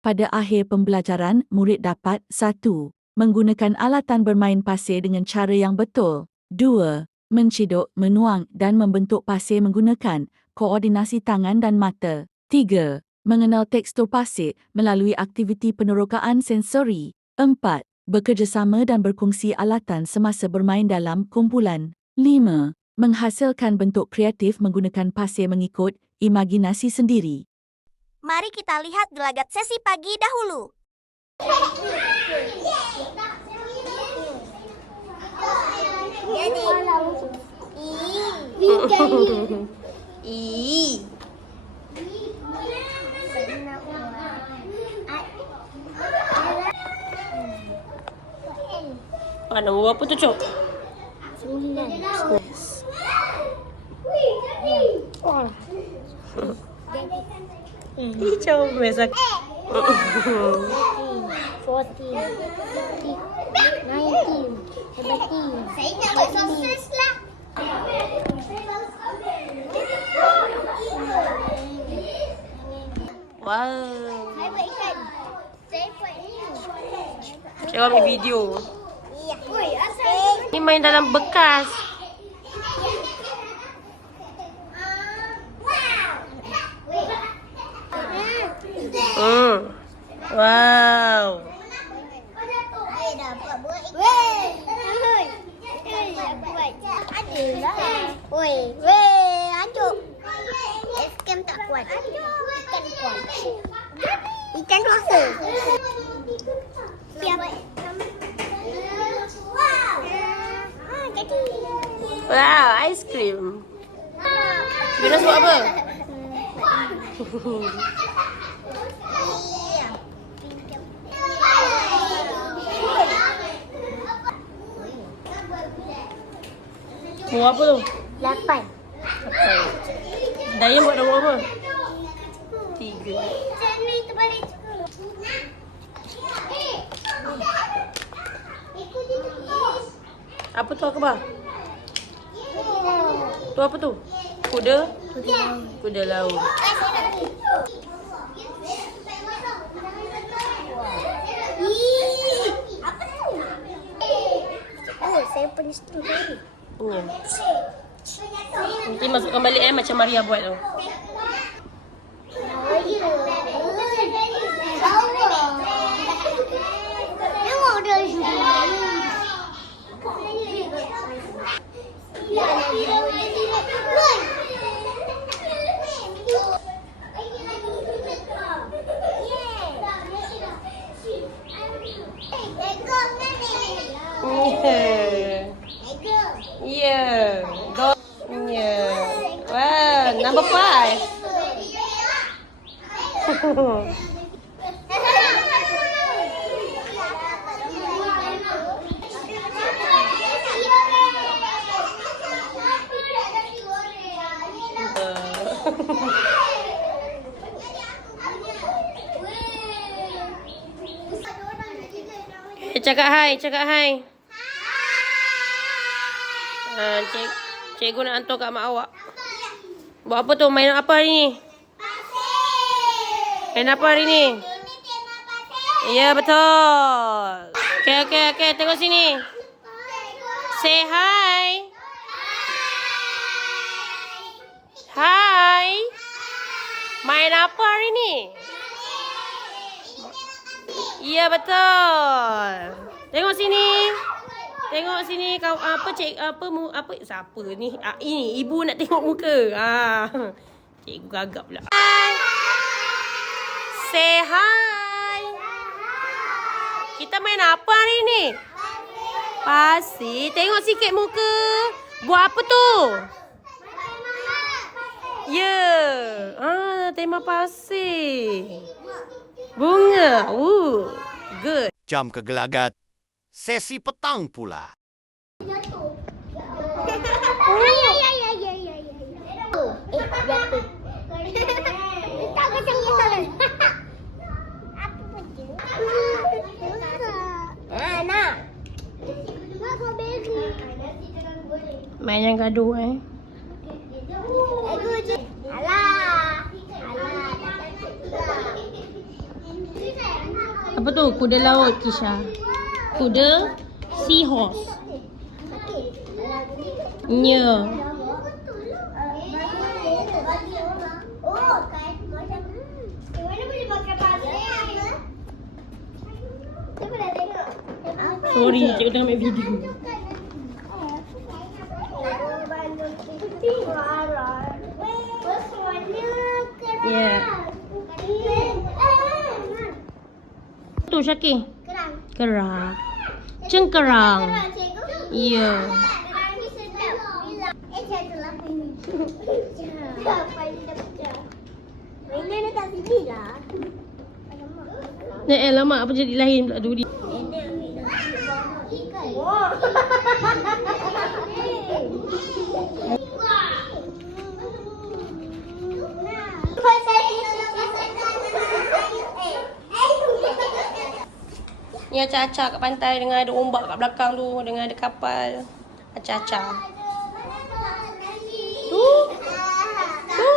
Pada akhir pembelajaran, murid dapat 1. Menggunakan alatan bermain pasir dengan cara yang betul. 2. Menciduk, menuang dan membentuk pasir menggunakan koordinasi tangan dan mata. 3. Mengenal tekstur pasir melalui aktiviti penerokaan sensori. 4. Bekerjasama dan berkongsi alatan semasa bermain dalam kumpulan. 5. Menghasilkan bentuk kreatif menggunakan pasir mengikut imajinasi sendiri. Mari kita lihat gelagat sesi pagi dahulu. Nombor berapa tu, Cok? 9. Hijau biasa. 14, 19, 17. Saya nak buat sukses lah. Wow. Saya buat ikan. Saya buat ni. Saya ambil video. Ya. Oi, asal. Ni main dalam bekas. Wow. Saya dapat buat ikan. Weh. Saya buat. Adalah. Weh, hancur. Eskem tak kuat. Ikan kuat. Ikan rasa. Siap. Jadi. Wow, aiskrim. Venus buat apa? Mau apa tu? 8. Dayang buat nombor apa? 3. Sini terbalik. Apa tu, Akbar? Tu apa tu? Kuda? Kuda laut. Apa tu? Oh, saya punya strawberry. Ya. Nanti masukkan balik macam Maria buat tu. Tengok dari sini. Yeah. Go. Yeah. Wow, number 5. Cakap hai, cakap hai. Cikgu nak hantar kat mak awak. Buat apa tu? Main apa hari ni? Main apa hari ni? Ya, betul. Okay. Tengok sini. Say hi. Hi. Main apa hari ni? Ya, betul. Tengok sini. Tengok sini kau apa siapa ni? Ini ibu nak tengok muka. Cikgu gagap pula. Hi. Say hi. Kita main apa hari ni? Pasir. Tengok sikit muka. Buat apa tu? Ya. Tema pasir. Bunga. Good. Jam kegelagat. Sesi petang pula. Jatuh. Tak kacang jalan. Apa baju? Nak. Nak strawberry. Main yang gaduh Alah. Apa tu? Kuda laut, Kisha. Kuda seahorse. Nya. Oh, kan macam mana boleh makan pasir? Saya pernah tengok. Sorry, cikgu tengah ambil video. Ya. Tu Syakir. Kerang. Kerang. Cengkerang. Ya. Kerang ni sedap. Jatuhlah ini. Mainan dekat sini lah. Lama apa jadi lain pula tu dia. Ni acah-acah kat pantai dengan ada ombak kat belakang tu, dengan ada kapal. Acah-acah. Tu. Tu.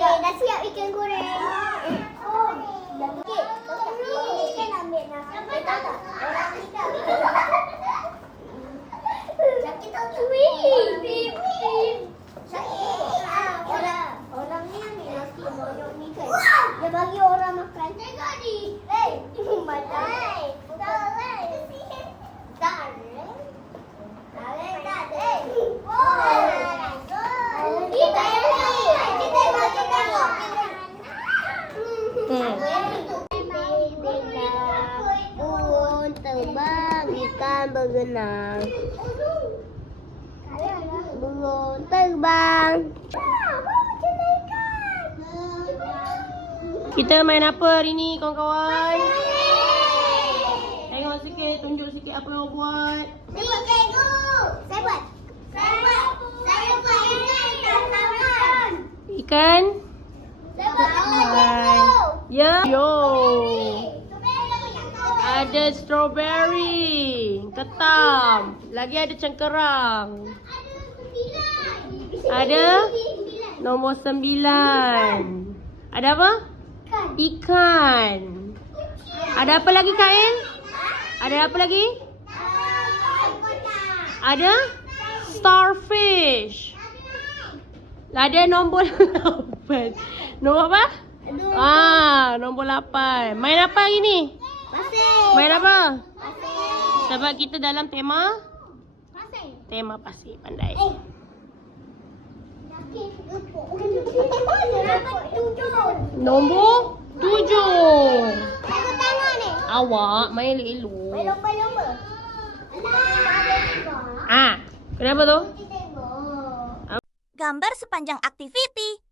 Dah siap ikan goreng. Okey. Ikan ambil nak. Tahu tak? Orang ni kan. Sakit tak sweet. Orang ni ambil nasi boyong ni kan. Dia bagi orang makan. Tengok ni. Mana? Burung terbang, ikan berenang. Burung terbang. Kita main apa hari ni kawan-kawan? Tengok sikit, tunjuk sikit apa yang buat. Saya buat cikgu. Saya buat. Saya buat ikan. Ikan? Saya buat cikgu. Ya. Yo. Ada strawberry, ketam, lagi ada cengkerang. Ada nombor 9. Ada apa? Ikan. Ada apa lagi Kak El? Ada apa lagi? Ada starfish. Ada nombor 8. Nombor apa? Nombor 8. Main apa hari ni? Pasir. Main apa? Pasir. Sebab kita dalam tema Pasir. tema pasir pandai. Nombor 7. Aku tengok ni. Awak main elok-elok. Main lomba-lomba. Kenapa tu? Tengok. Gambar sepanjang aktiviti.